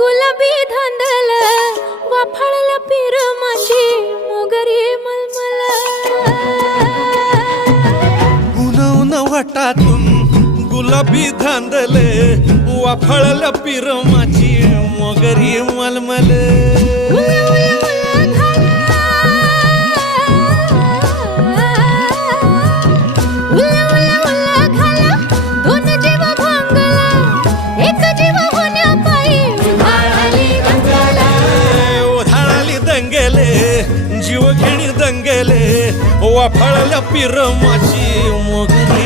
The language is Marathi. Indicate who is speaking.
Speaker 1: गुलाबी गुलाबी धांदल वाफाळल्या पिरमाची मोगरी मलमल.
Speaker 2: उन वाटातून गुलाबी धांदले वाफळल्या पिरमाची मोगरी मलमल.
Speaker 1: गेले जीव
Speaker 2: घेणी दंगेले वाफळल्या पिरमाची मोगले.